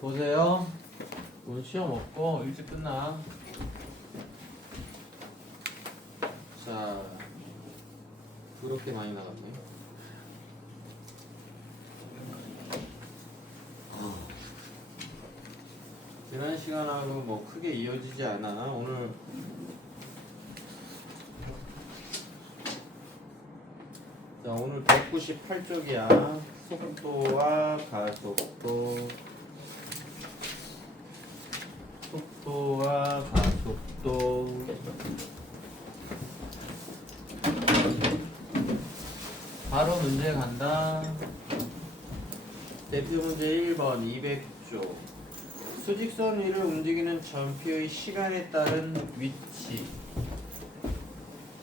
보세요. 오늘 시험 없고 일찍 끝나. 자, 그렇게 많이 나갔네. 지난 시간하고 뭐 크게 이어지지 않아. 오늘 자, 오늘 198쪽이야. 속도와 가속도. 속도와 가속도. 바로 문제 간다. 대표 문제 1번 200조. 수직선 위를 움직이는 전표의 시간에 따른 위치.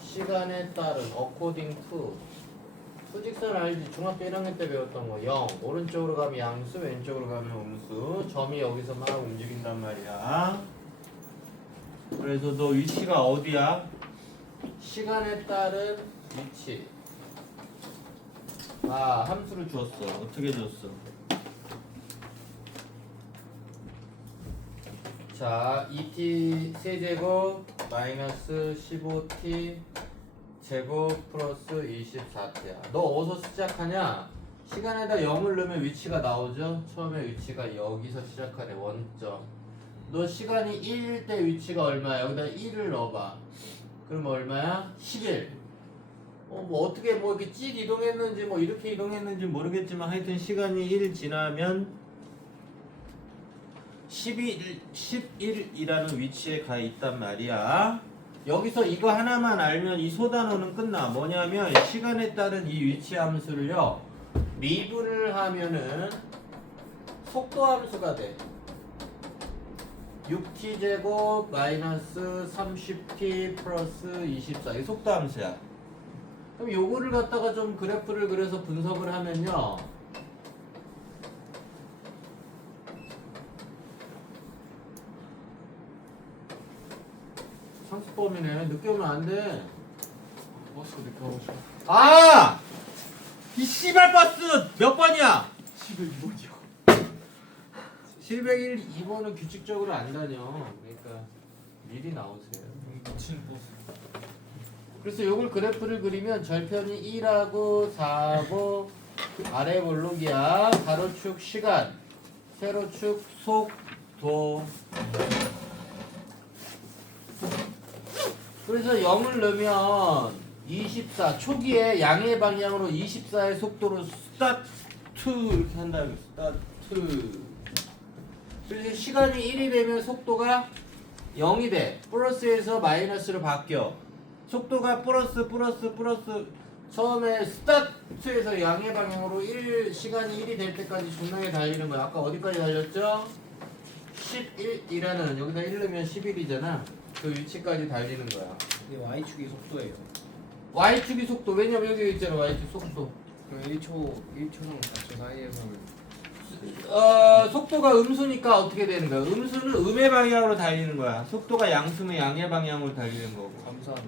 시간에 따른 according to. 수직선 알지? 중학교 1학년 때 배웠던 거 0. 오른쪽으로 가면 양수, 왼쪽으로 가면 음수. 점이 여기서 막 움직인단 말이야. 그래서 너 위치가 어디야? 시간에 따른 위치. 아, 함수를 주었어. 어떻게 줬어? 자, 2t 세제곱 마이너스 15t 제곱 플러스 24t야. 너 어디서 시작하냐? 시간에다 0을 넣으면 위치가 나오죠? 처음에 위치가 여기서 시작하네. 원점. 너 시간이 1일 때 위치가 얼마야? 여기다 1을 넣어봐. 그럼 얼마야? 11. 뭐 어떻게 뭐 이렇게 찍 이동했는지 뭐 이렇게 이동했는지 모르겠지만 하여튼 시간이 1 지나면 11이라는 위치에 가 있단 말이야. 여기서 이거 하나만 알면 이 소단어는 끝나. 뭐냐면 시간에 따른 이 위치 함수를요 미분을 하면은 속도 함수가 돼. 6t 제곱 마이너스 30t 플러스 24. 이게 속도 함수야. 그럼 요거를 갖다가 좀 그래프를 그려서 분석을 하면요 상수법이네. 늦게 오면 안 돼. 버스 늦게 오고 싶어. 아! 이 씨발 버스 몇 번이야? 11번이요. 701 2번은 규칙적으로 안 다녀. 그러니까 미리 나오세요. 미친 버스. 그래서 요걸 그래프를 그리면 절편이 1하고 4하고 아래 볼록이야. 가로축 시간, 세로축 속도. 그래서 0을 넣으면 24 초기에 양의 방향으로 24의 속도로 스타트 이렇게 한다. 스타트. 그래서 시간이 1이 되면 속도가 0이 돼. 플러스에서 마이너스로 바뀌어. 속도가 플러스 처음에 스타트에서 양의 방향으로 시간이 1이 될 때까지 중량에 달리는 거야. 아까 어디까지 달렸죠? 11이라는 여기다 1 넣으면 11이잖아. 그 위치까지 달리는 거야. 이게 Y축이 속도예요. Y축이 속도. 왜냐면 여기 있잖아. Y축 속도. 그럼 1초랑 4초 사이에서는 속도가 음수니까 어떻게 되는 거야? 음수는 음의 방향으로 달리는 거야. 속도가 양수면 양의 방향으로 달리는 거고. 감소하는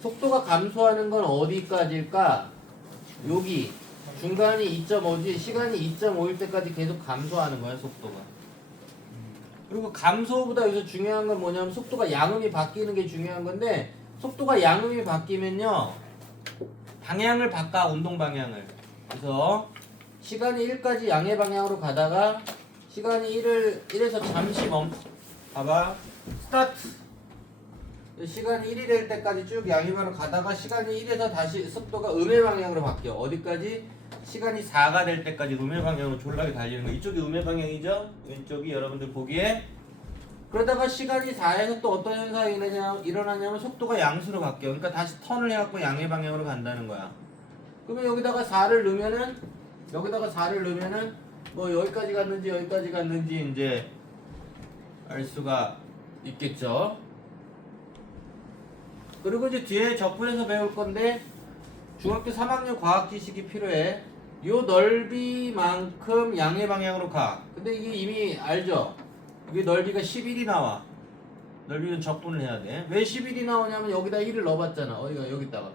속도가 감소하는 건 어디까지일까? 여기 중간이 2.5지 시간이 2.5일 때까지 계속 감소하는 거야 속도가. 그리고 감소보다 여기서 중요한 건 뭐냐면 속도가 양음이 바뀌는 게 중요한 건데 속도가 양음이 바뀌면요 방향을 바꿔. 운동 방향을. 그래서 시간이 1까지 양의 방향으로 가다가 시간이 1에서 잠시 봐봐. 스타트. 시간이 1이 될 때까지 쭉 양의 방향으로 가다가 시간이 1에서 다시 속도가 음의 방향으로 바뀌어. 어디까지? 시간이 4가 될 때까지 음의 방향으로 졸라게 달리는 거. 이쪽이 음의 방향이죠? 왼쪽이 여러분들 보기에. 그러다가 시간이 4에서 또 어떤 현상이 일어나냐면 속도가 양수로 바뀌어. 그러니까 다시 턴을 해갖고 양의 방향으로 간다는 거야. 그러면 여기다가 4를 넣으면은 뭐 여기까지 갔는지 이제 알 수가 있겠죠. 그리고 이제 뒤에 적분해서 배울 건데 중학교 3학년 과학 지식이 필요해. 요 넓이만큼 양의 방향으로 가. 근데 이게 이미 알죠? 이게 넓이가 11이 나와. 넓이는 적분을 해야 돼. 왜 11이 나오냐면 여기다 1을 넣어봤잖아. 어디가 여기다가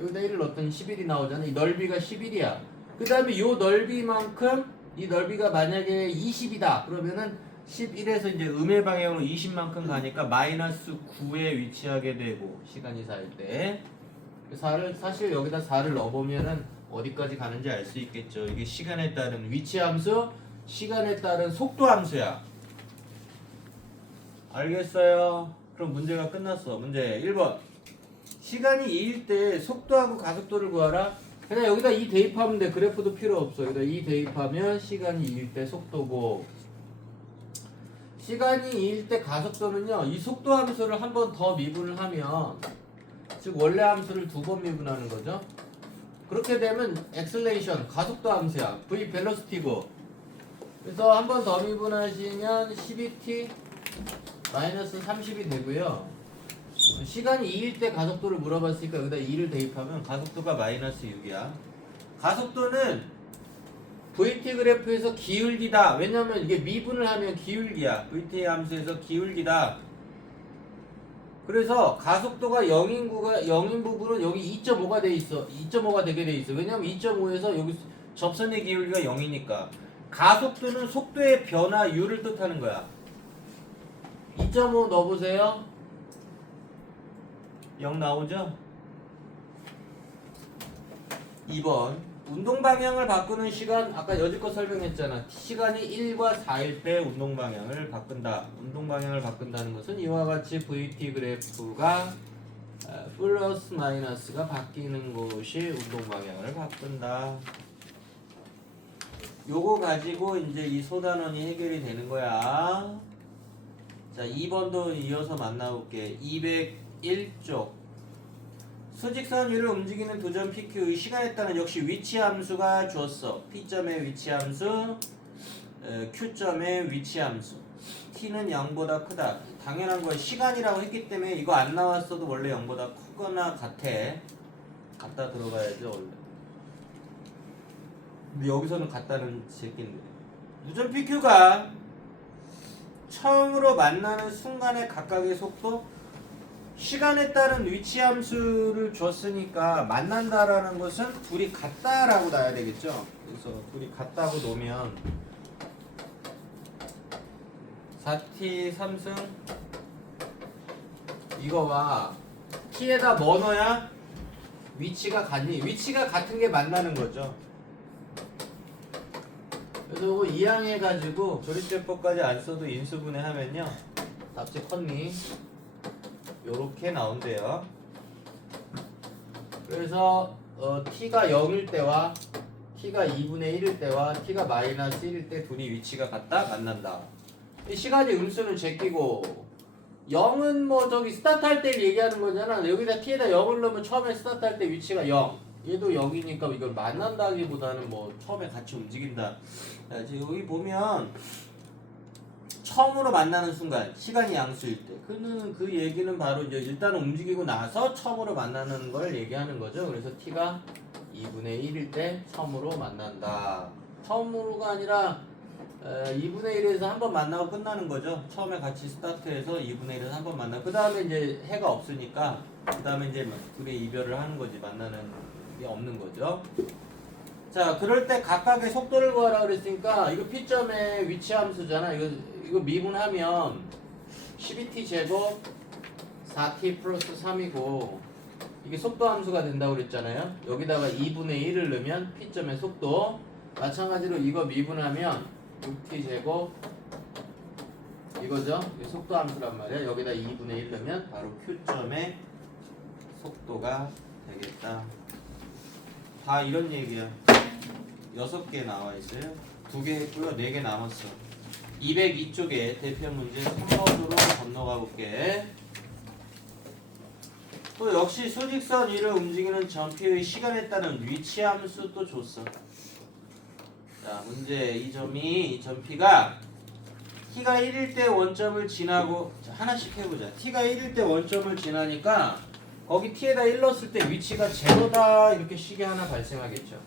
여기다 1을 넣었더니 11이 나오잖아. 이 넓이가 11이야. 그 다음에 요 넓이만큼 이 넓이가 만약에 20이다. 그러면은 11에서 이제 음의 방향으로 20만큼 가니까 마이너스 9에 위치하게 되고 시간이 4일 때 4를 사실 여기다 4를 넣어보면은 어디까지 가는지 알 수 있겠죠. 이게 시간에 따른 위치 함수, 시간에 따른 속도 함수야. 알겠어요? 그럼 문제가 끝났어. 문제 1번. 시간이 2일 때 속도하고 가속도를 구하라. 그냥 여기다 2 대입하면 돼. 그래프도 필요 없어. 여기다 2 대입하면 시간이 2일 때 속도고, 시간이 2일 때 가속도는요, 이 속도 함수를 한 번 더 미분을 하면, 즉 원래 함수를 2번 미분하는 거죠. 그렇게 되면 엑셀레이션 가속도 함수야. v 벨로시티고. 그래서 한 번 더 미분하시면 12t 마이너스 30이 되고요. 시간이 2일 때 가속도를 물어봤으니까 여기다 2를 대입하면 가속도가 마이너스 6이야. 가속도는 VT 그래프에서 기울기다. 왜냐면 이게 미분을 하면 기울기야. VT 함수에서 기울기다. 그래서 가속도가 0인 부분은 여기 2.5가 돼 있어. 2.5가 되게 돼 있어. 왜냐면 2.5에서 여기 접선의 기울기가 0이니까. 가속도는 속도의 변화율을 뜻하는 거야. 2.5 넣어보세요. 0 나오죠? 2번. 운동 방향을 바꾸는 시간, 아까 여지껏 설명했잖아. 시간이 1과 4일 때 운동 방향을 바꾼다. 운동 방향을 바꾼다는 것은 이와 같이 VT 그래프가 플러스 마이너스가 바뀌는 것이 운동 방향을 바꾼다. 요거 가지고 이제 이 소단원이 해결이 되는 거야. 자, 2번도 이어서 만나볼게. 201쪽. 수직선 위를 움직이는 두 점 PQ의 시간에 따른 역시 위치 함수가 주었어. P점의 위치 함수, Q점의 위치 함수. T는 0보다 크다. 당연한 거야. 시간이라고 했기 때문에 이거 안 나왔어도 원래 0보다 크거나 같아. 갖다 들어가야지 원래. 근데 여기서는 같다는 새끼인데. 두 점 PQ가 처음으로 만나는 순간의 각각의 속도, 시간에 따른 위치 함수를 줬으니까 만난다라는 것은 둘이 같다라고 놔야 되겠죠. 그래서 둘이 같다고 놓으면 4t 3승 이거와 t에다 뭐 넣어야 위치가 같니? 위치가 같은 게 만나는 거죠. 그래서 이거 이항해가지고 조립제법까지 안 써도 인수분해 하면요 답지 컸니? 요렇게 나온대요. 그래서 t가 0일 때와 t가 2분의 1일 때와 t가 마이너스 1일 때 둘이 위치가 같다? 만난다. 이 시간이 음수는 제끼고 0은 뭐 저기 스타트할 때 얘기하는 거잖아. 여기다 t에다 0을 넣으면 처음에 스타트할 때 위치가 0, 얘도 0이니까 이걸 만난다기보다는 뭐 처음에 같이 움직인다. 자, 지금 여기 보면 처음으로 만나는 순간 시간이 양수일 때 그 얘기는 바로 이제 일단은 움직이고 나서 처음으로 만나는 걸 얘기하는 거죠. 그래서 t가 2분의 1일 때 처음으로 만난다. 처음으로가 아니라 2분의 1에서 한 번 만나고 끝나는 거죠. 처음에 같이 스타트해서 2분의 1에서 한 번 만나고 그 다음에 이제 해가 없으니까 그 다음에 이제 둘이 이별을 하는 거지. 만나는 게 없는 거죠. 자, 그럴 때 각각의 속도를 구하라 그랬으니까 이거 P점의 위치 함수잖아. 이거 미분하면 12t 제곱 4t 플러스 3이고 이게 속도 함수가 된다고 그랬잖아요. 여기다가 2분의 1을 넣으면 P점의 속도, 마찬가지로 이거 미분하면 6t 제곱 이거죠. 이게 속도 함수란 말이야. 여기다 2분의 1 넣으면 바로 Q점의 속도가 되겠다. 다 이런 얘기야. 6개 나와 있어요. 2개 했고요. 4개 남았어. 202쪽에 대표 문제 3번으로 건너가 볼게. 또 역시 수직선 위를 움직이는 점P의 시간에 따른 위치 함수 또 줬어. 자, 문제 이 점P가 t가 1일 때 원점을 지나고, 자, 하나씩 해보자. t가 1일 때 원점을 지나니까 거기 t에다 1 넣었을 때 위치가 제로다 이렇게 식이 하나 발생하겠죠.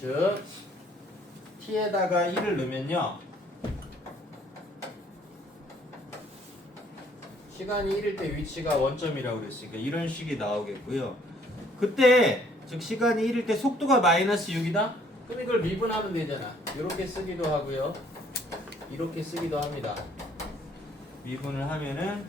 즉 t에다가 1을 넣으면요 시간이 1일 때 위치가 원점이라고 그랬으니까 이런 식이 나오겠고요. 그때 즉 시간이 1일 때 속도가 마이너스 6이다? 그럼 이걸 미분하면 되잖아. 이렇게 쓰기도 하고요. 이렇게 쓰기도 합니다. 미분을 하면은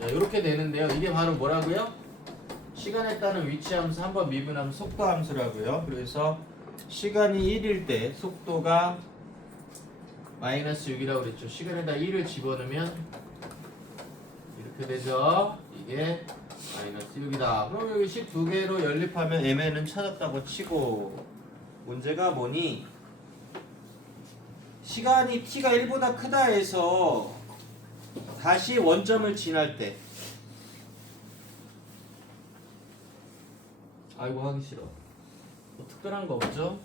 자, 이렇게 되는데요. 이게 바로 뭐라고요? 시간에 따른 위치함수 한번 미분하면 속도함수라고요. 그래서 시간이 1일 때 속도가 마이너스 6이라고 그랬죠. 시간에다 1을 집어넣으면 이렇게 되죠. 이게 마이너스 6이다. 그럼 여기 식 두 개로 연립하면 mn은 찾았다고 치고 문제가 뭐니? 시간이 t가 1보다 크다 해서 다시 원점을 지날 때 아이고 하기 싫어. 뭐 특별한 거 없죠?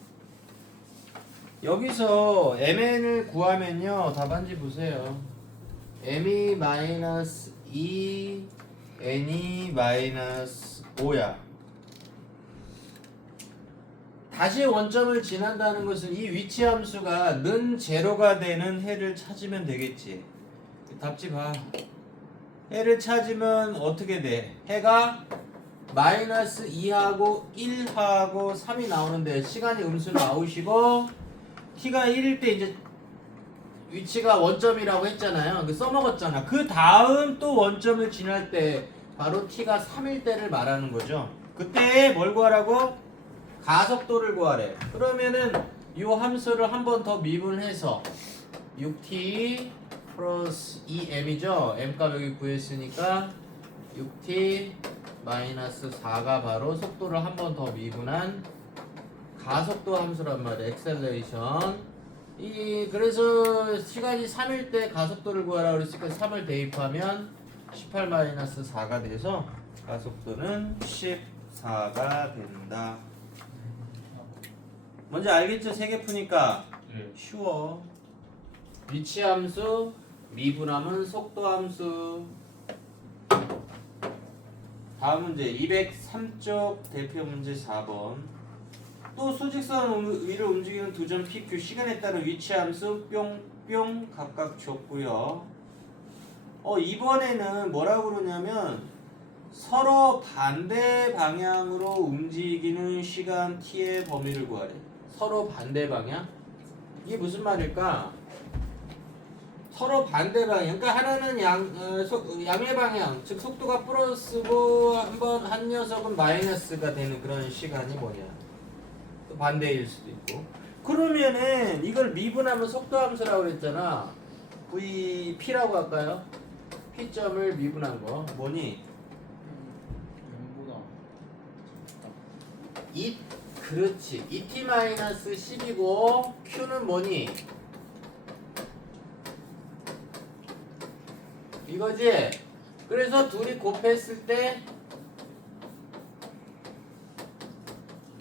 여기서 mn을 구하면요 답안지 보세요. m이 마이너스 2 n이 마이너스 5야. 다시 원점을 지난다는 것은 이 위치 함수가 는 제로가 되는 해를 찾으면 되겠지. 답지 봐. 해를 찾으면 어떻게 돼? 해가 마이너스 2하고 1하고 3이 나오는데 시간이 음수는 아웃이고 t가 1일 때 이제 위치가 원점이라고 했잖아요. 그 써먹었잖아. 그 다음 또 원점을 지날 때 바로 t가 3일 때를 말하는 거죠. 그때 뭘 구하라고? 가속도를 구하래. 그러면은 이 함수를 한 번 더 미분해서 6t 플러스 2m이죠. m값 여기 구했으니까 6t 마이너스 4가 바로 속도를 한 번 더 미분한 가속도 함수란 말이야. 액셀레이션. 그래서 시간이 3일 때 가속도를 구하라 그랬으니까 3을 대입하면 18 마이너스 4가 돼서 가속도는 14가 된다. 뭔지 알겠죠? 세 개 푸니까 쉬워. 위치 함수, 미분함은 속도 함수. 다음 문제 203쪽 대표 문제 4번. 또 수직선 위를 움직이는 두 점 PQ 시간에 따른 위치 함수 뿅뿅 각각 줬고요. 이번에는 뭐라고 그러냐면 서로 반대 방향으로 움직이는 시간 t의 범위를 구하래. 서로 반대 방향? 이게 무슨 말일까? 서로 반대 방향. 그러니까 하나는 양의 방향, 즉 속도가 플러스고 한 녀석은 마이너스가 되는 그런 시간이 뭐냐? 또 반대일 수도 있고. 그러면은 이걸 미분하면 속도 함수라고 그랬잖아. VP라고 할까요? P점을 미분한 거 뭐니? 0보다 그렇지. 2t-10이고 Q는 뭐니? 이거지? 그래서 둘이 곱했을 때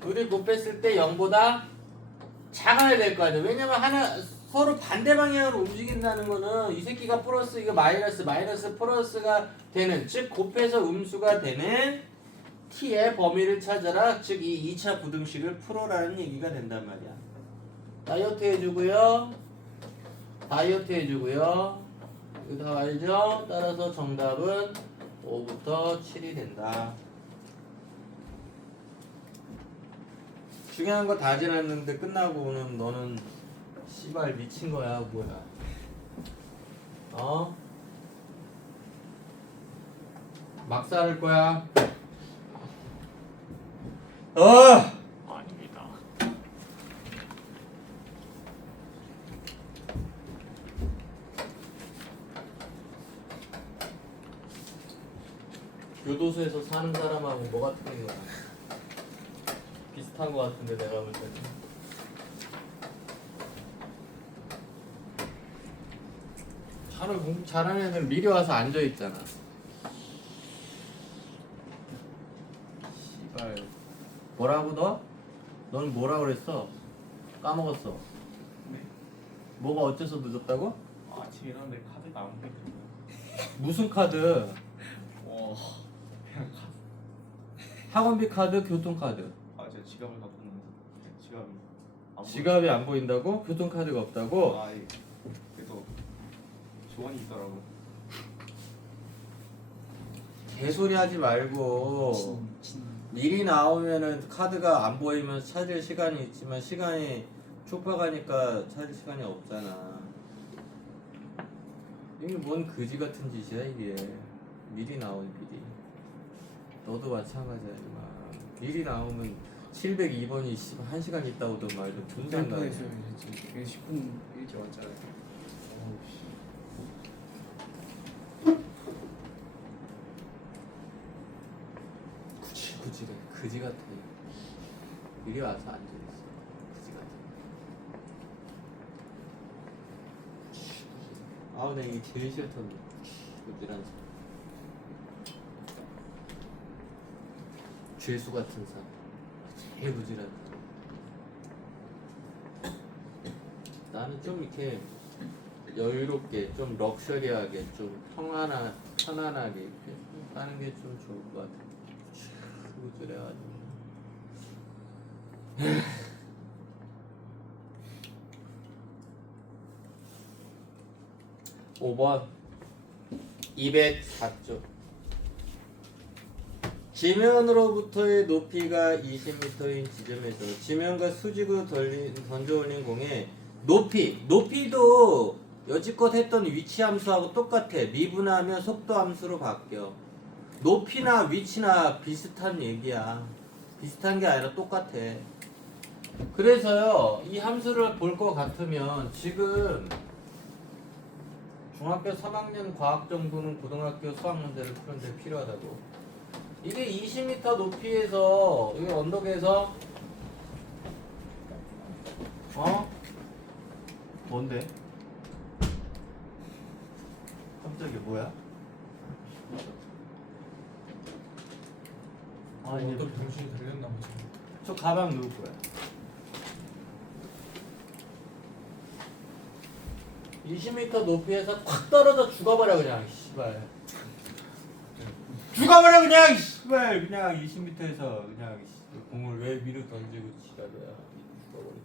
0보다 작아야 될 거 아니야. 왜냐면 서로 반대 방향으로 움직인다는 거는 이 새끼가 플러스 이거 마이너스 플러스가 되는, 즉 곱해서 음수가 되는 t의 범위를 찾아라. 즉 이 2차 부등식을 풀어라는 얘기가 된단 말이야. 다이어트 해주고요. 이거 다 알죠? 따라서 정답은 5부터 7이 된다. 중요한 거 다 지났는데 끝나고는 너는 씨발 미친 거야 뭐야? 막 살을 거야? 아닙니다. 교도소에서 사는 사람하고 뭐가 틀린 거야? 비슷한 거 같은데 내가 볼 때는. 공부 잘하는 애들 미리 와서 앉아 있잖아. 씨발. 뭐라고 너? 너는 뭐라 그랬어? 까먹었어. 네. 뭐가 어째서 늦었다고? 아침 일어났는데 카드가 안 보이더라고요. 무슨 카드? 와, 그냥 카드. 학원비 카드, 교통카드. 제가 지갑을 갖고 있는데 지갑이 안 지갑이 안 보인다고? 교통카드가 없다고? 예. 그래도 조언이 있더라고요. 개소리 하지 말고 미리 나오면은 카드가 안 보이면 찾을 시간이 있지만 시간이 촉박하니까 찾을 시간이 없잖아. 이게 뭔 그지 같은 짓이야 이게. 미리 나오니 미리. 너도 마찬가지야 임마. 미리 나오면 702번이 1시간 있다 오던 말도 분산 나네. 있어요. 10분 일찍 왔잖아요. 어우 씨. 굳이 그지 같아. 미리 와서 앉아있어. 그지 같아. 아우 나 이게 제일 싫던데. 그지란 사람. 죄수 같은 사람. 제일 부지런 사람. 나는 좀 이렇게 여유롭게, 좀 럭셔리하게, 좀 편안하게 이렇게 하는 게 좀 좋을 것 같아. 부지런해가지고. 5번 204쪽. 지면으로부터의 높이가 20m인 지점에서 지면과 수직으로 던져 올린 공의 높이도 여지껏 했던 위치 함수하고 똑같아. 미분하면 속도 함수로 바뀌어. 높이나 위치나 비슷한 얘기야. 비슷한 게 아니라 똑같아. 그래서요, 이 함수를 볼 것 같으면 지금 중학교 3학년 과학 정도는 고등학교 수학 문제를 푸는데 필요하다고. 이게 20m 높이에서, 이게 언덕에서, 뭔데? 깜짝이야, 뭐야? 아니 또 정신이 들렸나 보지. 저 가방 누구 거야? 20m 높이에서 탁 떨어져 죽어버려 그냥 씨발. 죽어버려 그냥 씨발. 그냥 20m에서 그냥 공을 왜 위로 던지고 지랄이야. 죽어버려.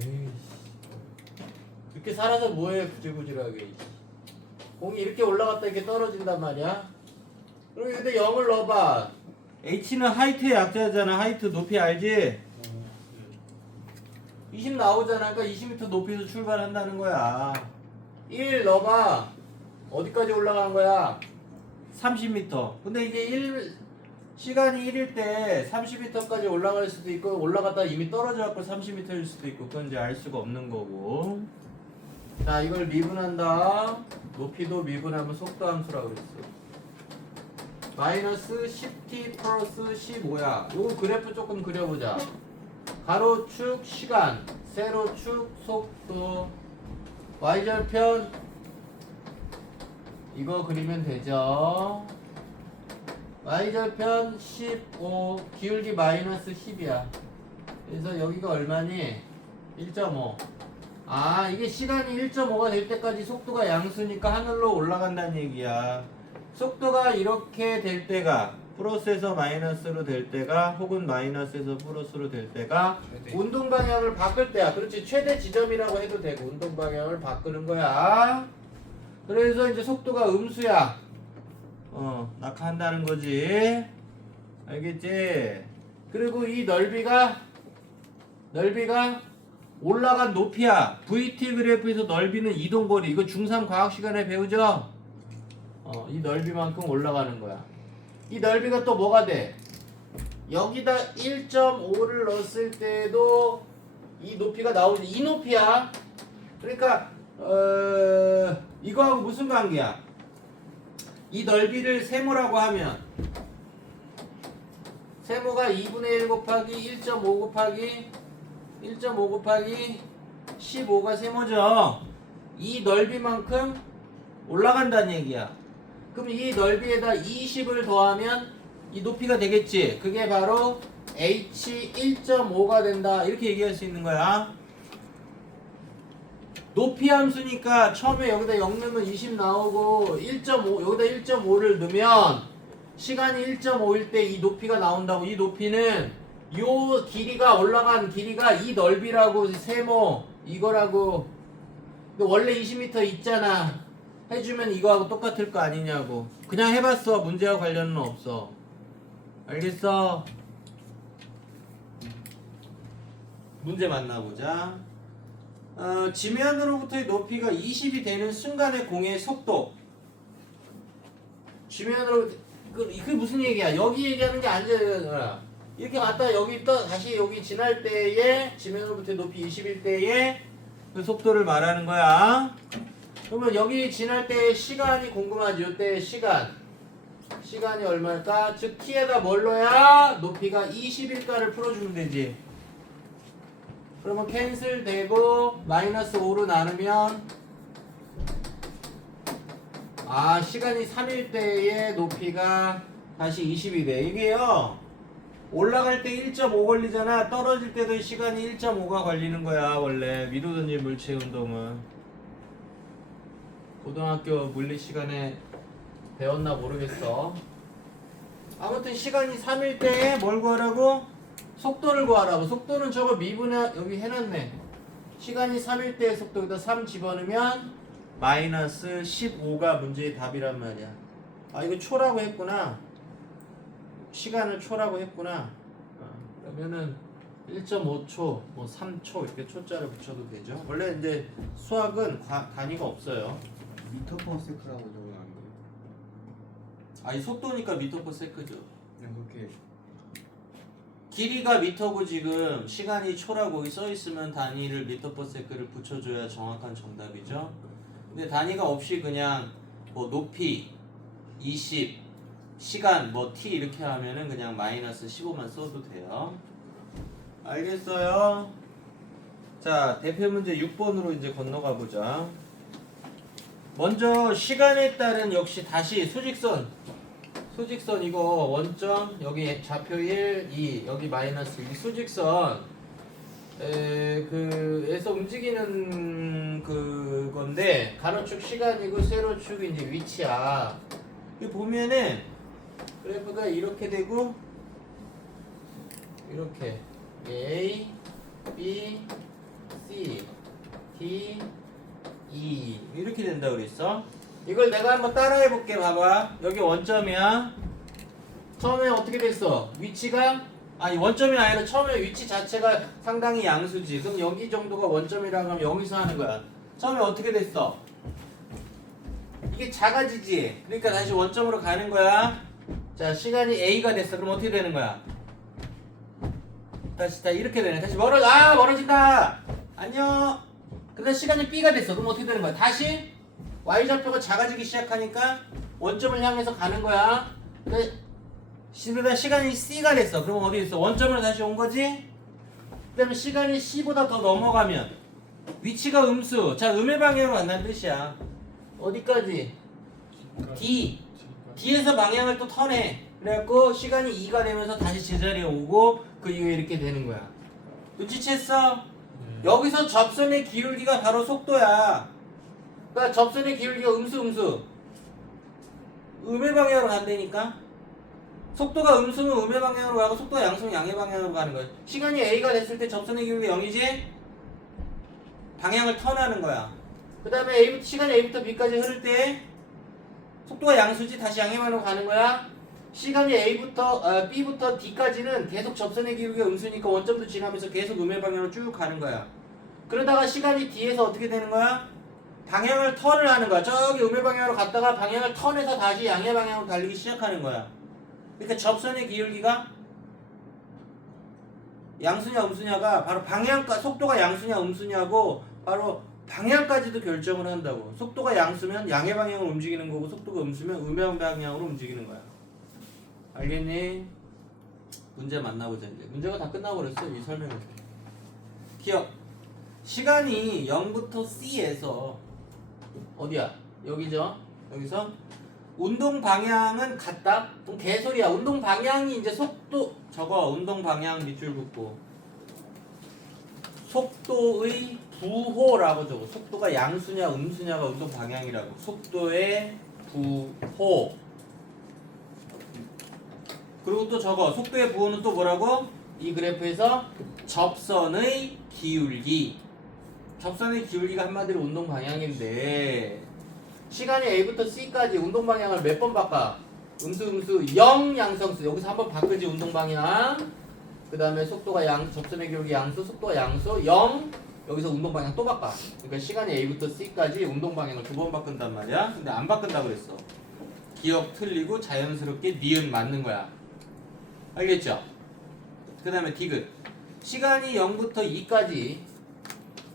에이씨. 이렇게 살아서 뭐해 구질구질하게. 공이 이렇게 올라갔다 이렇게 떨어진단 말이야. 그리고 근데 0을 넣어봐. H는 하이트의 약자잖아. 하이트 높이 알지? 20 나오잖아. 그러니까 20m 높이에서 출발한다는 거야. 1 넣어봐. 어디까지 올라간 거야? 30m. 근데 이게 시간이 1일 때 30m까지 올라갈 수도 있고 올라갔다 이미 떨어져갖고 30m일 수도 있고 그건 이제 알 수가 없는 거고. 자, 이걸 미분한다. 높이도 미분하면 속도 함수라고 그랬어. 마이너스 10t 플러스 15야. 요 그래프 조금 그려보자. 가로축 시간, 세로축 속도, y절편 이거 그리면 되죠. y절편 15, 기울기 마이너스 10이야. 그래서 여기가 얼마니? 1.5. 아, 이게 시간이 1.5가 될 때까지 속도가 양수니까 하늘로 올라간다는 얘기야. 속도가 이렇게 될 때가 플러스에서 마이너스로 될 때가 혹은 마이너스에서 플러스로 될 때가 최대. 운동 방향을 바꿀 때야. 그렇지. 최대 지점이라고 해도 되고 운동 방향을 바꾸는 거야. 그래서 이제 속도가 음수야. 낙하한다는 거지. 알겠지? 그리고 이 넓이가 올라간 높이야. VT 그래프에서 넓이는 이동거리. 이거 중3 과학 시간에 배우죠? 이 넓이만큼 올라가는 거야. 이 넓이가 또 뭐가 돼? 여기다 1.5를 넣었을 때도 이 높이가 나오지. 이 높이야. 그러니까 이거하고 무슨 관계야? 이 넓이를 세모라고 하면 세모가 2분의 1 곱하기 1.5 곱하기 15가 세모죠. 이 넓이만큼 올라간다는 얘기야. 그럼 이 넓이에다 20을 더하면 이 높이가 되겠지. 그게 바로 h 1.5가 된다. 이렇게 얘기할 수 있는 거야. 높이 함수니까 처음에 여기다 0 넣으면 20 나오고 1.5 여기다 1.5를 넣으면 시간이 1.5일 때 이 높이가 나온다고. 이 높이는 요 길이가 올라간 길이가 이 넓이라고 세모 이거라고. 근데 원래 20m 있잖아. 해주면 이거하고 똑같을 거 아니냐고. 그냥 해봤어. 문제와 관련은 없어. 알겠어? 문제 만나보자. 지면으로부터의 높이가 20이 되는 순간의 공의 속도. 지면으로 그게 무슨 얘기야? 여기 얘기하는 게 아니잖아. 이렇게 갔다 여기 떠 다시 여기 지날 때에 지면으로부터의 높이 20일 때에 그 속도를 말하는 거야. 그러면 여기 지날 때 시간이 궁금하지? 이때 시간이 얼마일까? 즉 t에다 뭘 넣어야 높이가 20일까를 풀어주면 되지. 그러면 캔슬 되고 마이너스 5로 나누면 시간이 3일 때의 높이가 다시 20이 돼. 이게요 올라갈 때 1.5 걸리잖아. 떨어질 때도 시간이 1.5가 걸리는 거야. 원래 미도 던질 물체 운동은 고등학교 물리 시간에 배웠나 모르겠어. 아무튼 시간이 3일 때에 뭘 구하라고? 속도를 구하라고. 속도는 저거 미분해 여기 해놨네. 시간이 3일 때의 속도 여기다 3 집어넣으면 마이너스 15가 문제의 답이란 말이야. 이거 초라고 했구나. 시간을 초라고 했구나. 그러면은 1.5초, 뭐 3초 이렇게 초자를 붙여도 되죠. 원래 이제 수학은 단위가 없어요. 미터 퍼 세크라고 적어놨는데. 이 속도니까 미터 퍼 세크죠. 그냥 그렇게 길이가 미터고 지금 시간이 초라고 여기 써있으면 단위를 미터 퍼 세크를 붙여줘야 정확한 정답이죠. 근데 단위가 없이 그냥 뭐 높이 20 시간 뭐 t 이렇게 하면은 그냥 마이너스 15만 써도 돼요. 알겠어요? 자, 대표 문제 6번으로 이제 건너가 보자. 먼저 시간에 따른 역시 다시 수직선 이거 원점 여기 좌표 1, 2 여기 마이너스 이 수직선 에서 움직이는 그건데 가로축 시간이고 세로축이 이제 위치야. 이 보면은 그래프가 이렇게 되고 이렇게 A, B, C, D, E 이렇게 된다 그랬어. 이걸 내가 한번 따라해 볼게. 봐봐. 여기 원점이야. 처음에 어떻게 됐어? 위치가 원점이 아니라 처음에 위치 자체가 상당히 양수지. 그럼 여기 정도가 원점이라고 하면 여기서 하는 거야. 처음에 어떻게 됐어? 이게 작아지지. 그러니까 다시 원점으로 가는 거야. 자, 시간이 A가 됐어. 그럼 어떻게 되는 거야? 다시 이렇게 되네. 다시 멀어진다. 안녕. 근데 시간이 B가 됐어. 그럼 어떻게 되는 거야? 다시 Y좌표가 작아지기 시작하니까 원점을 향해서 가는 거야. 근데 시간이 C가 됐어. 그럼 어디 있어? 원점으로 다시 온 거지? 그 다음에 시간이 C보다 더 넘어가면 위치가 음수. 자, 음의 방향으로 간다는 뜻이야. 어디까지? D에서 방향을 또 턴해. 그래갖고 시간이 2가 되면서 다시 제자리에 오고 그 이후에 이렇게 되는 거야. 눈치챘어? 여기서 접선의 기울기가 바로 속도야. 그러니까 접선의 기울기가 음수. 음의 방향으로 간다니까? 속도가 음수면 음의 방향으로 가고 속도가 양수면 양의 방향으로 가는 거야. 시간이 A가 됐을 때 접선의 기울기가 0이지? 방향을 턴하는 거야. 그 다음에 시간이 A부터 B까지 흐를 때 속도가 양수지? 다시 양의 방향으로 가는 거야. 시간이 B부터 D까지는 계속 접선의 기울기가 음수니까 원점도 지나면서 계속 음의 방향으로 쭉 가는 거야. 그러다가 시간이 D에서 어떻게 되는 거야? 방향을 턴을 하는 거야. 저기 음의 방향으로 갔다가 방향을 턴해서 다시 양의 방향으로 달리기 시작하는 거야. 그러니까 접선의 기울기가 양수냐 음수냐가 바로 속도가 양수냐 음수냐고 바로 방향까지도 결정을 한다고. 속도가 양수면 양의 방향으로 움직이는 거고 속도가 음수면 음의 방향으로 움직이는 거야. 알겠니? 문제 만나보자 이제. 문제가 다 끝나버렸어. 이 설명을. 기억. 시간이 0부터 C에서 어디야? 여기죠? 여기서 운동 방향은 같다? 그럼 개소리야. 운동 방향이 이제 속도 운동 방향 밑줄 긋고 속도의 부호라고 적어. 속도가 양수냐 음수냐가 운동 방향이라고. 속도의 부호. 그리고 또 속도의 부호는 또 뭐라고? 이 그래프에서 접선의 기울기. 접선의 기울기가 한마디로 운동 방향인데 시간이 A부터 C까지 운동 방향을 몇 번 바꿔? 음수 0 양성수. 여기서 한번 바꾸지 운동 방향. 그 다음에 속도가 접선의 기울기 양수, 속도가 양수 0. 여기서 운동 방향 또 바꿔. 그러니까 시간이 A부터 C까지 운동 방향을 두 번 바꾼단 말이야. 근데 안 바꾼다고 그랬어. 기억 틀리고 자연스럽게 니은 맞는 거야. 알겠죠? 그 다음에 디귿. 시간이 0부터 2까지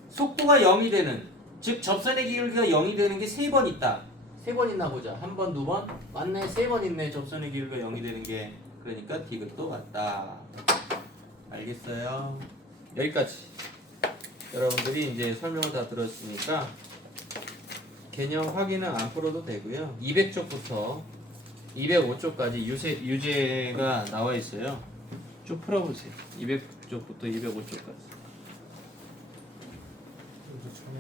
속도가 0이 되는, 즉 접선의 기울기가 0이 되는 게 3번 있다. 3번 있나 보자. 한 번, 두 번? 맞네. 3번 있네. 접선의 기울기가 0이 되는 게. 그러니까 디귿도 맞다. 알겠어요? 여기까지. 여러분들이 이제 설명을 다 들었으니까 개념 확인은 안 풀어도 되고요. 200쪽부터 205쪽까지 유제가 나와 있어요. 쭉 풀어보세요. 200쪽부터 205쪽까지. 이거 전혀